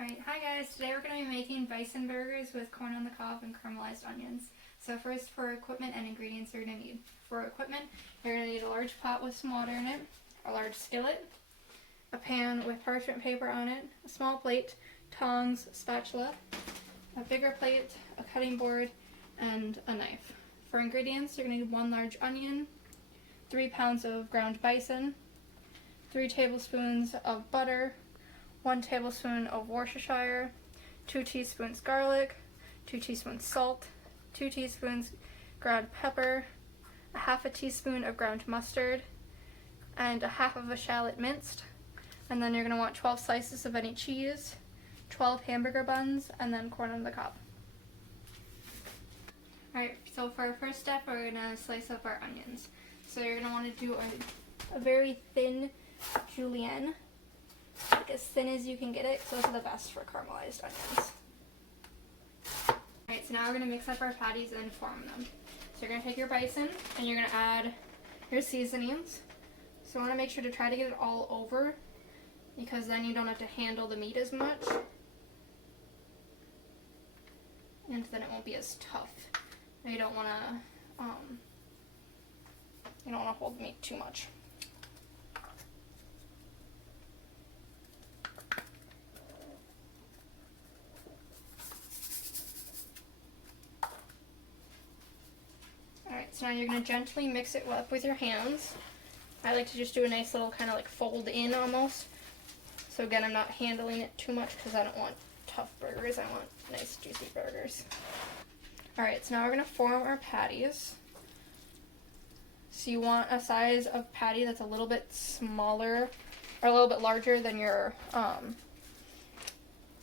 Alright, hi guys. Today we're going to be making bison burgers with corn on the cob and caramelized onions. So first, for equipment and ingredients you're going to need. For equipment, you're going to need a large pot with some water in it, a large skillet, a pan with parchment paper on it, a small plate, tongs, spatula, a bigger plate, a cutting board, and a knife. For ingredients, you're going to need 1 large onion, 3 pounds of ground bison, 3 tablespoons of butter, 1 tablespoon of Worcestershire, 2 teaspoons garlic, 2 teaspoons salt, 2 teaspoons ground pepper, a half a teaspoon of ground mustard, and a half of a shallot minced. And then you're going to want 12 slices of any cheese, 12 hamburger buns, and then corn on the cob. Alright, so for our first step, we're going to slice up our onions. So you're going to want to do a very thin julienne, like as thin as you can get it, because those are the best for caramelized onions. Alright, so now we're going to mix up our patties and form them. So you're going to take your bison and you're going to add your seasonings. So you want to make sure to try to get it all over, because then you don't have to handle the meat as much. And then it won't be as tough. You don't want to hold the meat too much. Alright, so now you're going to gently mix it up with your hands. I like to just do a nice little kind of like fold in almost. So again, I'm not handling it too much because I don't want tough burgers. I want nice juicy burgers. Alright, so now we're going to form our patties. So you want a size of patty that's a little bit smaller or a little bit larger than your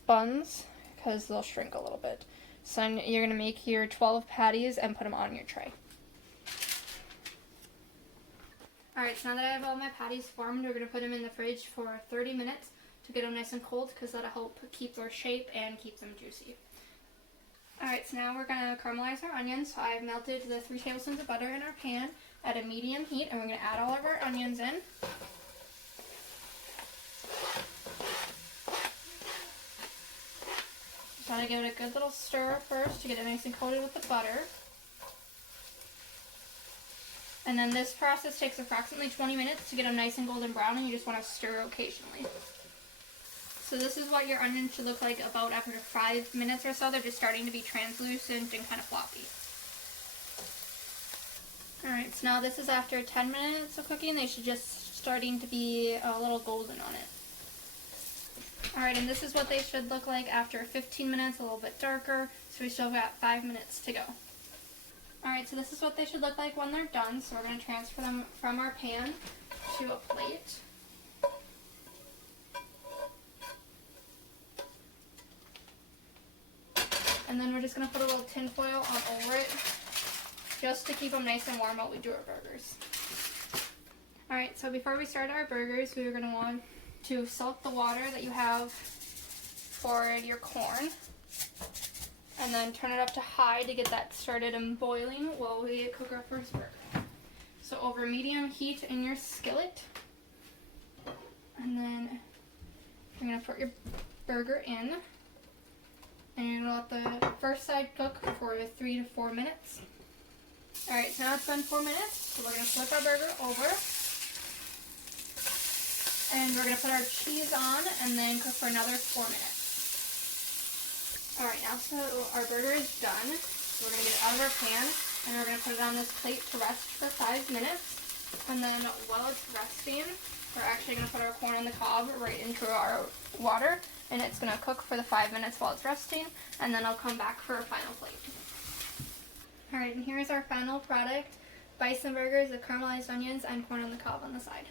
buns, because they'll shrink a little bit. So you're going to make your 12 patties and put them on your tray. Alright, so now that I have all my patties formed, we're going to put them in the fridge for 30 minutes to get them nice and cold, because that'll help keep their shape and keep them juicy. Alright, so now we're going to caramelize our onions. So I've melted the 3 tablespoons of butter in our pan at a medium heat, and we're going to add all of our onions in. Just want to give it a good little stir first to get it nice and coated with the butter. And then this process takes approximately 20 minutes to get them nice and golden brown, and you just want to stir occasionally. So this is what your onions should look like about after 5 minutes or so. They're just starting to be translucent and kind of floppy. Alright, so now this is after 10 minutes of cooking. They should just starting to be a little golden on it. Alright, and this is what they should look like after 15 minutes, a little bit darker. So we still got 5 minutes to go. Alright, so this is what they should look like when they're done. So we're going to transfer them from our pan to a plate. And then we're just going to put a little tin foil on over it, just to keep them nice and warm while we do our burgers. Alright, so before we start our burgers, we're going to want to salt the water that you have for your corn. And then turn it up to high to get that started and boiling while we cook our first burger. So over medium heat in your skillet. And then you're going to put your burger in. And you're going to let the first side cook for 3 to 4 minutes. Alright, so now it's been 4 minutes. So we're going to flip our burger over. And we're going to put our cheese on and then cook for another 4 minutes. Alright, now so our burger is done. We're going to get it out of our pan and we're going to put it on this plate to rest for 5 minutes. And then while it's resting, we're actually going to put our corn on the cob right into our water, and it's going to cook for the 5 minutes while it's resting, and then I'll come back for a final plate. Alright, and here's our final product: bison burgers with caramelized onions and corn on the cob on the side.